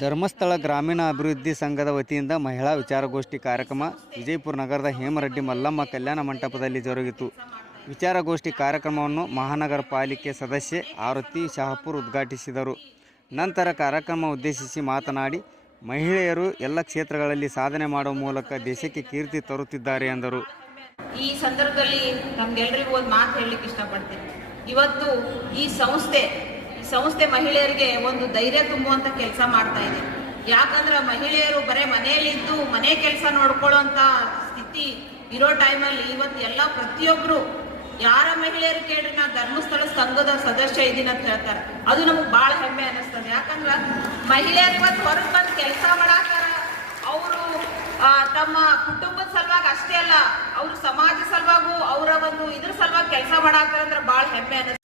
ಧರ್ಮಸ್ಥಳ ಗ್ರಾಮೀಣ ಅಭಿವೃದ್ಧಿ ಸಂಘದ ವತಿಯಿಂದ ಮಹಿಳಾ ವಿಚಾರಗೋಷ್ಠಿ ಕಾರ್ಯಕ್ರಮ ವಿಜಯಪುರ ನಗರದ ಹೇಮರೆಡ್ಡಿ ಮಲ್ಲಮ್ಮ ಕಲ್ಯಾಣ ಮಂಟಪದಲ್ಲಿ ಜರುಗಿತು. ವಿಚಾರಗೋಷ್ಠಿ ಕಾರ್ಯಕ್ರಮವನ್ನು ಮಹಾನಗರ ಪಾಲಿಕೆ ಸದಸ್ಯೆ ಆರತಿ ಶಹಾಪುರ್ ಉದ್ಘಾಟಿಸಿದರು. ನಂತರ ಕಾರ್ಯಕ್ರಮ ಉದ್ದೇಶಿಸಿ ಮಾತನಾಡಿ, ಮಹಿಳೆಯರು ಎಲ್ಲ ಕ್ಷೇತ್ರಗಳಲ್ಲಿ ಸಾಧನೆ ಮಾಡುವ ಮೂಲಕ ದೇಶಕ್ಕೆ ಕೀರ್ತಿ ತರುತ್ತಿದ್ದಾರೆ ಎಂದರು. ಈ ಸಂದರ್ಭದಲ್ಲಿ ನಮ್ಗೆಲ್ರಿಗೂ ಒಂದು ಮಾತು ಹೇಳಲಿಕ್ಕೆ ಇಷ್ಟಪಡ್ತೀನಿ. ಇವತ್ತು ಈ ಸಂಸ್ಥೆ ಸಂಸ್ಥೆ ಮಹಿಳೆಯರಿಗೆ ಒಂದು ಧೈರ್ಯ ತುಂಬುವಂತ ಕೆಲಸ ಮಾಡ್ತಾ ಇದೆ. ಯಾಕಂದ್ರೆ ಮಹಿಳೆಯರು ಬರೇ ಮನೆಯಲ್ಲಿದ್ದು ಮನೆ ಕೆಲಸ ನೋಡ್ಕೊಳ್ಳುವಂತ ಸ್ಥಿತಿ ಇರೋ ಟೈಮಲ್ಲಿ ಇವತ್ತು ಎಲ್ಲ ಪ್ರತಿಯೊಬ್ರು ಯಾರ ಮಹಿಳೆಯರು ಕೇಳ್ರಿ, ನಾ ಧರ್ಮಸ್ಥಳ ಸಂಘದ ಸದಸ್ಯ ಇದೀನಿ ಅಂತ ಹೇಳ್ತಾರೆ. ಅದು ನಮಗೆ ಬಹಳ ಹೆಮ್ಮೆ ಅನಿಸ್ತದೆ. ಯಾಕಂದ್ರೆ ಮಹಿಳೆಯರು ಇವತ್ತು ಹೊರಗೆ ಬಂದು ಕೆಲಸ ಮಾಡಾಕಾರ ಅವರು ತಮ್ಮ ಕುಟುಂಬದ ಸಲುವಾಗಿ ಅಷ್ಟೇ ಅಲ್ಲ, ಅವರು ಸಮಾಜ ಸಲುವಾಗೂ ಅವರ ಒಂದು ಇದ್ರ ಸಲುವಾಗಿ ಕೆಲಸ ಮಾಡಾಕಂದ್ರೆ ಬಹಳ ಹೆಮ್ಮೆ ಅನಿಸ್ತದೆ